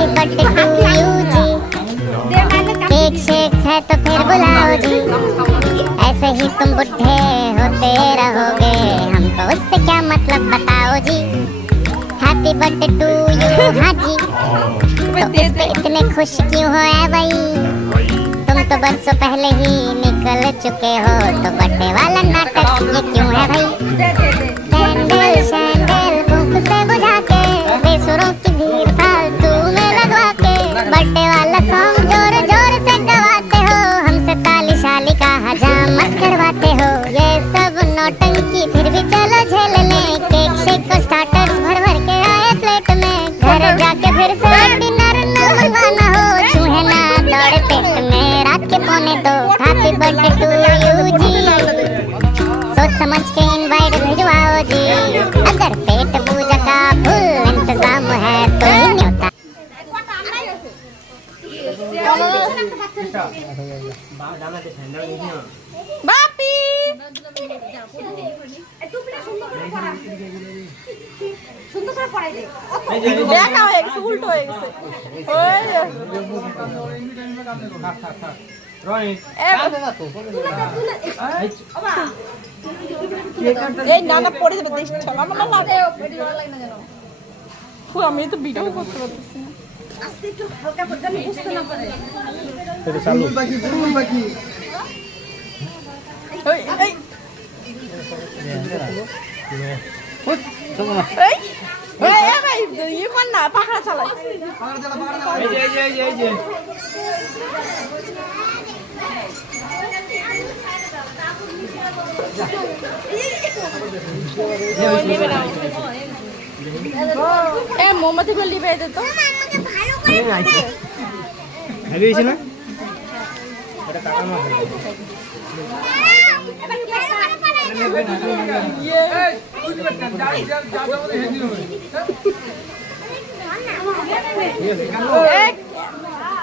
Happy birthday to you जी। Cake shake है तो फिर बुलाओ जी। ऐसे ही तुम बुढ़े होते रहोगे, हमको उससे क्या मतलब बताओ जी। Happy birthday to you. हाँ जी, तो इस पे इतने खुश क्यों हो ऐ भाई? तुम तो बरसों पहले ही निकल चुके हो, तो बर्थडे वाला नाटक ये क्यों है भाई? कैंडल शैंडल फूंक से बुझा के, बेसुरों की भीड़ फालतू में लगवा के, बर्थडे वाला सॉन्ग जोर जोर से गवाते हो, हमसे ताली शाली का हजामत करवाते हो। ये सब नौटंकी फिर भी चलो झेल लें, केक शेक और स्टार्टर्स भर भर के आए प्लेट में, घर जाके फिर से डिनर न बनवाना हो, चूहे ना दौड़े पेट में रात के 1:45। हैप्पी बर्थडे टू यू जी। सोच समझ के इनवाइट भिजवाओ जी, अगर पेट पूजा का फुल इंतजाम है तो ही न्योता। বাপি দেখা হয়ে গেছে, উল্টো হয়ে গেছে। এই না না পড়ে যাবে, দেশ ঠেলা না লাগে। আমি তো ভিডিও করতে পারতেছি না। আস্তে একটু হালকা করে আমি বুঝতে না পারে। এটা চালু বাকি ফুল বাকি। এই এই এই এই ভাই ये কোন না পাখড়া চালায়। এই যে এই যে এ মোমবাতি গুলো লিবে দে তো। আমাকে ভালো করে আগে এসে না এটা কাকা মা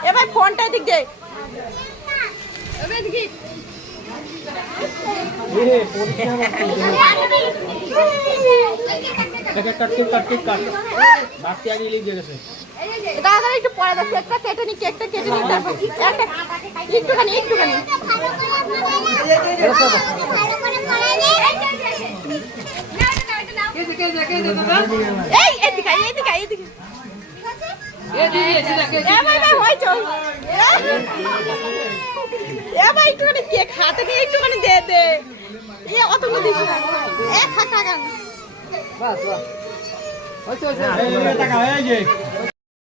এ ভাই ফোনটা দিক দে। একটু পরে কেকটা কেটে নি, কেকটা কেটে নি, একটুখানি একটুখানি এই এদিকে এদিকে এদিকে ভাই একটুখানি কেক হাতে নিয়ে একটুখানি দে দে। অতগুলো দিস না, খা খা।